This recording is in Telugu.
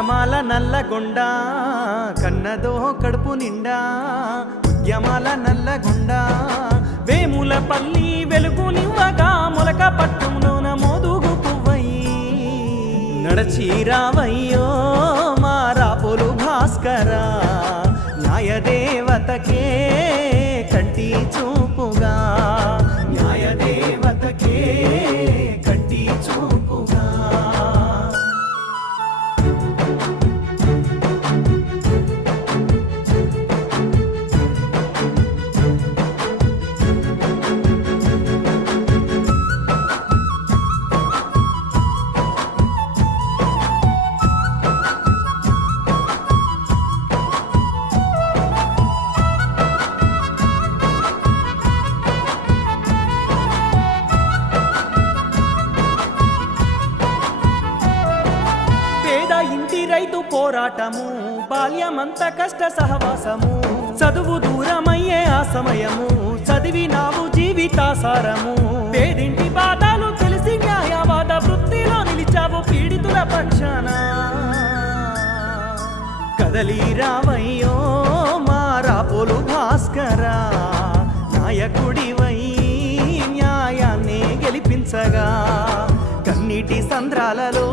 ఉద్యమాల నల్లగొండ కన్నదో కడుపు నిండా ఉద్యమాల నల్లగొండ వేములపల్లి వెలుగునివ్వగా మొలక పట్టంలోన మోదుగు పువ్వయి నడచిరావయ్యో మా రాపోలు భాస్కరా న్యాయదేవతకే కంటి చూపుగా న్యాయదేవతకే కంటి చూపుగా ఇంటి రైతు పోరాటము బాల్యమంత కష్ట సహవాసము చదువు దూరమయ్యే ఆ సమయము చదివినావు జీవితాసారము పేదింటి బాధలు తెలిసి న్యాయవాద వృత్తిలో నిలిచావు పీడితుల పక్షాన కదలిరావయ్యో మా రాపోలు భాస్కరా నాయకుడివై న్యాయాన్ని గెలిపించగా కన్నీటి సంద్రాలలో